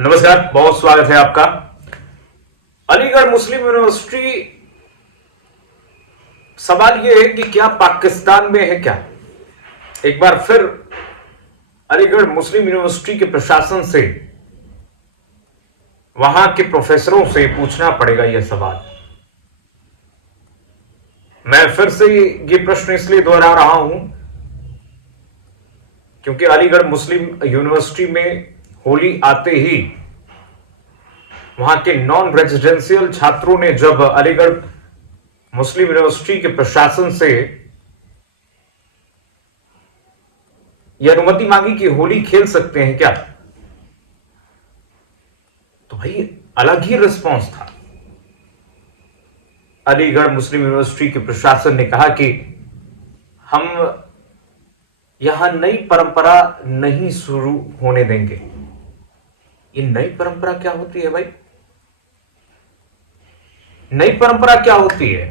नमस्कार, बहुत स्वागत है आपका। अलीगढ़ मुस्लिम यूनिवर्सिटी, सवाल यह है कि क्या पाकिस्तान में है क्या? एक बार फिर अलीगढ़ मुस्लिम यूनिवर्सिटी के प्रशासन से, वहां के प्रोफेसरों से पूछना पड़ेगा यह सवाल। मैं फिर से ये प्रश्न इसलिए दोहरा रहा हूं क्योंकि अलीगढ़ मुस्लिम यूनिवर्सिटी में होली आते ही वहां के नॉन रेजिडेंशियल छात्रों ने जब अलीगढ़ मुस्लिम यूनिवर्सिटी के प्रशासन से यह अनुमति मांगी कि होली खेल सकते हैं क्या, तो भाई अलग ही रिस्पांस था। अलीगढ़ मुस्लिम यूनिवर्सिटी के प्रशासन ने कहा कि हम यहां नई परंपरा नहीं शुरू होने देंगे। ये नई परंपरा क्या होती है भाई? नई परंपरा क्या होती है?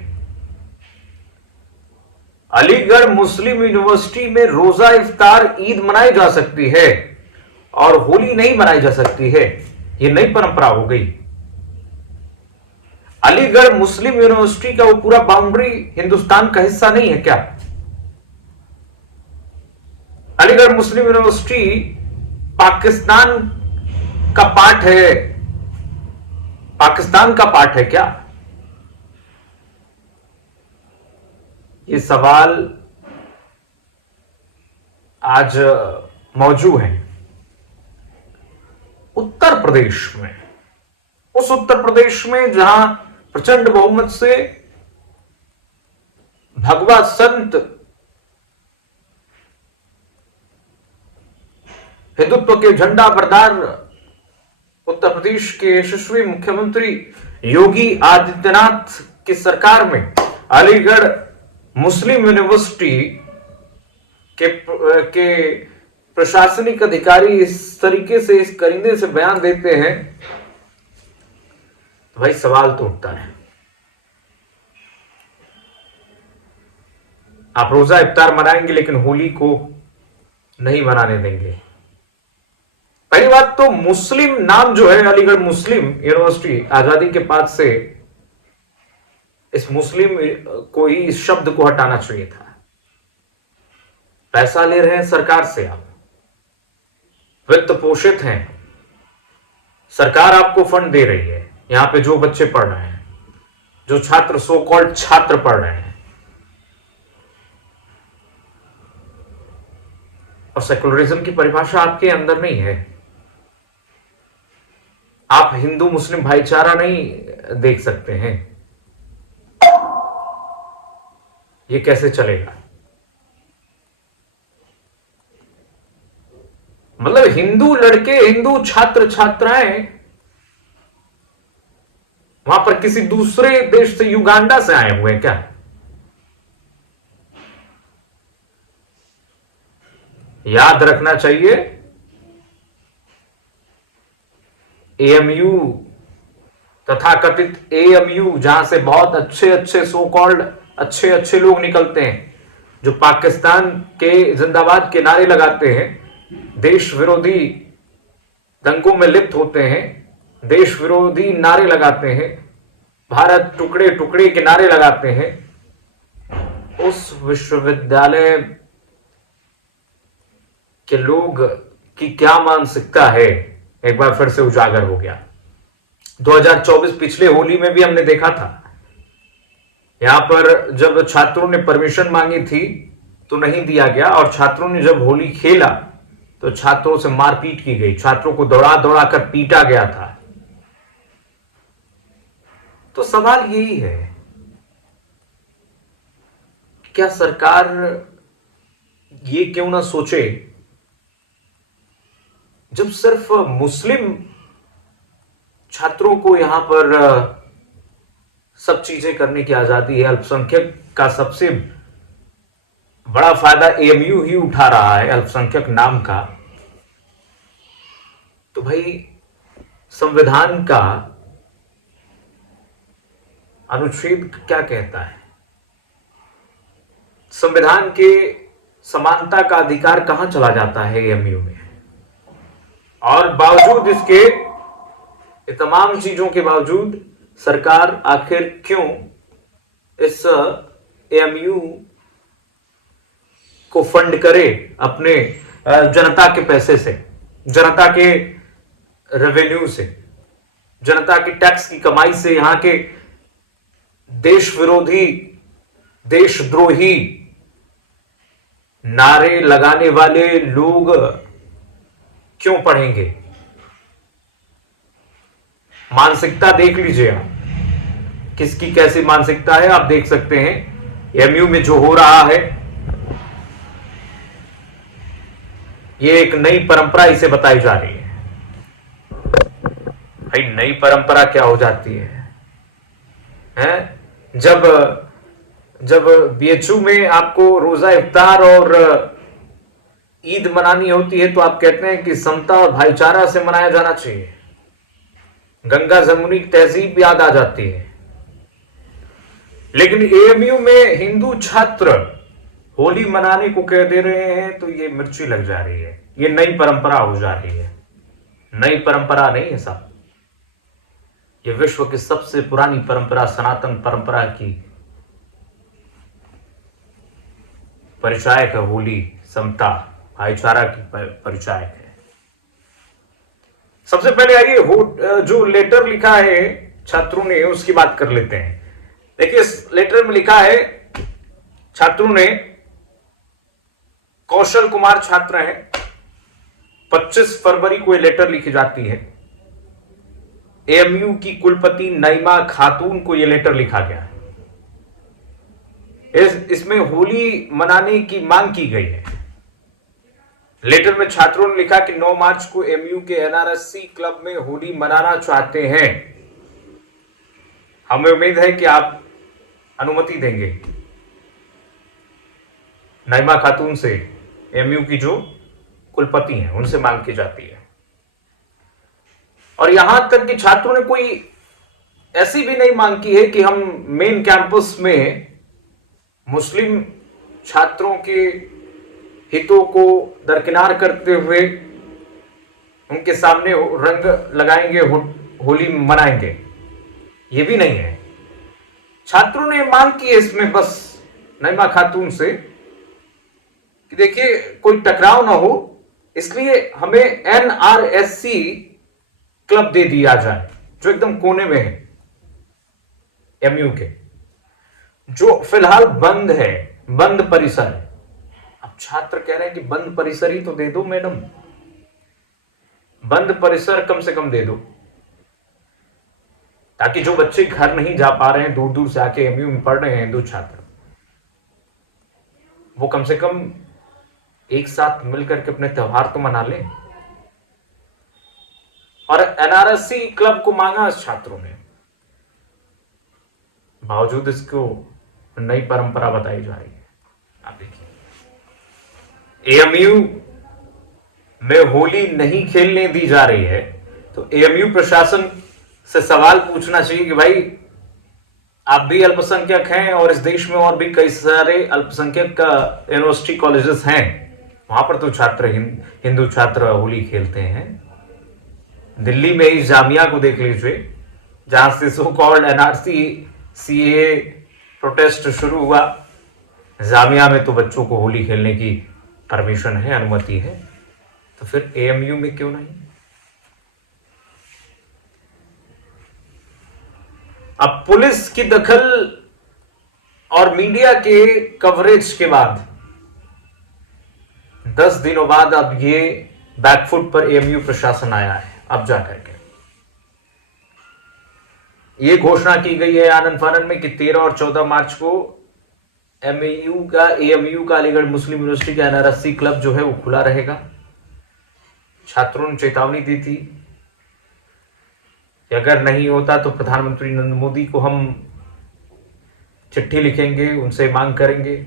अलीगढ़ मुस्लिम यूनिवर्सिटी में रोजा, इफ्तार, ईद मनाई जा सकती है और होली नहीं मनाई जा सकती है। यह नई परंपरा हो गई। अलीगढ़ मुस्लिम यूनिवर्सिटी का वो पूरा बाउंड्री हिंदुस्तान का हिस्सा नहीं है क्या? अलीगढ़ मुस्लिम यूनिवर्सिटी पाकिस्तान का पार्ट है? पाकिस्तान का पार्ट है क्या? ये सवाल आज मौजूद है उत्तर प्रदेश में। उस उत्तर प्रदेश में जहां प्रचंड बहुमत से भगवा संत, हिंदुत्व के झंडा बरदार उत्तर प्रदेश के यशस्वी मुख्यमंत्री योगी आदित्यनाथ की सरकार में अलीगढ़ मुस्लिम यूनिवर्सिटी के प्रशासनिक अधिकारी इस तरीके से, इस करीने से बयान देते हैं, तो भाई सवाल तो उठता है। आप रोजा, इफ्तार मनाएंगे लेकिन होली को नहीं मनाने देंगे। पहली बात तो मुस्लिम नाम जो है अलीगढ़ मुस्लिम यूनिवर्सिटी, आजादी के बाद से इस मुस्लिम को ही, इस शब्द को हटाना चाहिए था। पैसा ले रहे हैं सरकार से, आप वित्त पोषित हैं, सरकार आपको फंड दे रही है। यहां पे जो बच्चे पढ़ रहे हैं, जो छात्र, सो कॉल्ड छात्र पढ़ रहे हैं, और सेकुलरिज्म की परिभाषा आपके अंदर नहीं है। आप हिंदू मुस्लिम भाईचारा नहीं देख सकते हैं। ये कैसे चलेगा? मतलब हिंदू लड़के, हिंदू छात्र छात्राएं वहां पर किसी दूसरे देश से, युगांडा से आए हुए हैं क्या? याद रखना चाहिए, एएमयू, तथाकथित एएमयू, जहां से बहुत अच्छे अच्छे, सो कॉल्ड अच्छे अच्छे लोग निकलते हैं, जो पाकिस्तान के जिंदाबाद के नारे लगाते हैं, देश विरोधी दंगों में लिप्त होते हैं, देश विरोधी नारे लगाते हैं, भारत टुकड़े टुकड़े के नारे लगाते हैं, उस विश्वविद्यालय के लोग की क्या मानसिकता है, एक बार फिर से उजागर हो गया। 2024 पिछले होली में भी हमने देखा था। यहां पर जब छात्रों ने परमिशन मांगी थी तो नहीं दिया गया, और छात्रों ने जब होली खेला तो छात्रों से मारपीट की गई, छात्रों को दौड़ा दौड़ा कर पीटा गया था। तो सवाल यही है, क्या सरकार ये क्यों ना सोचे, जब सिर्फ मुस्लिम छात्रों को यहां पर सब चीजें करने की आजादी है, अल्पसंख्यक का सबसे बड़ा फायदा एएमयू ही उठा रहा है, अल्पसंख्यक नाम का, तो भाई संविधान का अनुच्छेद क्या कहता है? संविधान के समानता का अधिकार कहां चला जाता है एएमयू में? और बावजूद इसके ये तमाम चीजों के बावजूद सरकार आखिर क्यों इस एएमयू को फंड करे अपने जनता के पैसे से, जनता के रेवेन्यू से, जनता की टैक्स की कमाई से यहां के देश विरोधी, देशद्रोही नारे लगाने वाले लोग क्यों पढ़ेंगे? मानसिकता देख लीजिए आप, किसकी कैसी मानसिकता है आप देख सकते हैं। एएमयू में जो हो रहा है ये एक नई परंपरा इसे बताई जा रही है। भाई नई परंपरा क्या हो जाती है? जब बीएचयू में आपको रोजा इफ्तार और ईद मनानी होती है तो आप कहते हैं कि समता और भाईचारा से मनाया जाना चाहिए, गंगा जमुनी की तहजीब याद आ जाती है। लेकिन एएमयू में हिंदू छात्र होली मनाने को कह दे रहे हैं तो ये मिर्ची लग जा रही है, ये नई परंपरा हो जा रही है। नई परंपरा नहीं है साहब, ये विश्व की सबसे पुरानी परंपरा, सनातन परंपरा की परिचायक है होली, समता भाईचारा की परिचायक है। सबसे पहले आइए जो लेटर लिखा है छात्रों ने उसकी बात कर लेते हैं। देखिए इस लेटर में लिखा है, छात्रों ने, कौशल कुमार छात्र हैं, 25 फरवरी को यह लेटर लिखी जाती है। एएमयू की कुलपति नईमा खातून को यह लेटर लिखा गया है। इसमें होली मनाने की मांग की गई है। लेटर में छात्रों ने लिखा कि 9 मार्च को एएमयू के एनआरएससी क्लब में होली मनाना चाहते हैं। हमें उम्मीद है कि आप अनुमति देंगे। नईमा खातून से, एएमयू की जो कुलपति हैं, उनसे मांग की जाती है। और यहां तक कि छात्रों ने कोई ऐसी भी नहीं मांग की है कि हम मेन कैंपस में मुस्लिम छात्रों के हितों को दरकिनार करते हुए उनके सामने रंग लगाएंगे, होली मनाएंगे, ये भी नहीं है। छात्रों ने मांग की है इसमें बस नईमा खातून से कि देखिए कोई टकराव ना हो, इसलिए हमें एनआरएससी क्लब दे दिया जाए जो एकदम कोने में है एएमयू के, जो फिलहाल बंद है, बंद परिसर है। अब छात्र कह रहे हैं कि बंद परिसर ही तो दे दो मैडम, बंद परिसर कम से कम दे दो, ताकि जो बच्चे घर नहीं जा पा रहे हैं, दूर दूर से आके एएमयू में पढ़ रहे हैं हिंदू छात्र, वो कम से कम एक साथ मिलकर के अपने त्योहार तो मना लें। और एनआरएससी क्लब को मांगा इस छात्रों ने, बावजूद इसको नई परंपरा बताई जा रही है। आप देखिए एएमयू में होली नहीं खेलने दी जा रही है तो एएमयू प्रशासन से सवाल पूछना चाहिए कि भाई आप भी अल्पसंख्यक हैं और इस देश में और भी कई सारे अल्पसंख्यक का यूनिवर्सिटी कॉलेजेस हैं, वहां पर तो छात्र हिंदू छात्र होली खेलते हैं। दिल्ली में ही जामिया को देख लीजिए, जहां से so called NRC CA protest शुरू हुआ, जामिया में तो बच्चों को होली खेलने की परमिशन है, अनुमति है, तो फिर एएमयू में क्यों नहीं? अब पुलिस की दखल और मीडिया के कवरेज के बाद 10 दिनों बाद अब ये बैकफुट पर एएमयू प्रशासन आया है। अब जाकर के ये घोषणा की गई है आनंद फानन में कि 13 और 14 मार्च को एएमयू का अलीगढ़ मुस्लिम यूनिवर्सिटी का एनआरएससी क्लब जो है वो खुला रहेगा। छात्रों ने चेतावनी दी थी कि अगर नहीं होता तो प्रधानमंत्री नरेंद्र मोदी को हम चिट्ठी लिखेंगे, उनसे मांग करेंगे।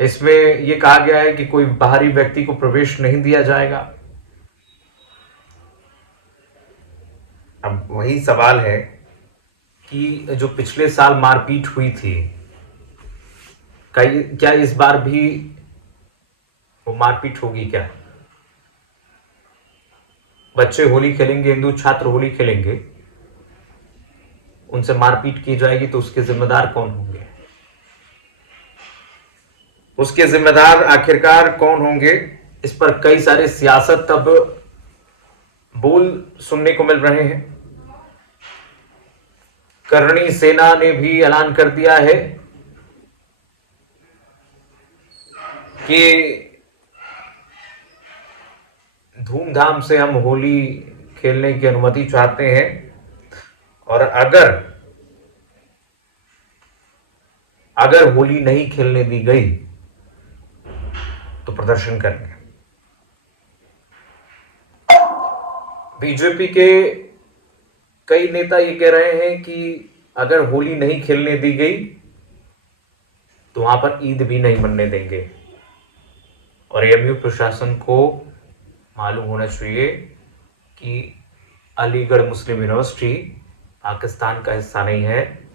इसमें यह कहा गया है कि कोई बाहरी व्यक्ति को प्रवेश नहीं दिया जाएगा। अब वही सवाल है कि जो पिछले साल मारपीट हुई थी, क्या इस बार भी वो मारपीट होगी क्या? बच्चे होली खेलेंगे, हिंदू छात्र होली खेलेंगे, उनसे मारपीट की जाएगी तो उसके जिम्मेदार कौन होंगे? उसके जिम्मेदार आखिरकार कौन होंगे? इस पर कई सारे सियासत अब बोल सुनने को मिल रहे हैं। करणी सेना ने भी ऐलान कर दिया है कि धूमधाम से हम होली खेलने की अनुमति चाहते हैं और अगर होली नहीं खेलने दी गई तो प्रदर्शन करेंगे। बीजेपी के कई नेता ये कह रहे हैं कि अगर होली नहीं खेलने दी गई तो वहां पर ईद भी नहीं मनने देंगे। और एएमयू प्रशासन को मालूम होना चाहिए कि अलीगढ़ मुस्लिम यूनिवर्सिटी पाकिस्तान का हिस्सा नहीं है,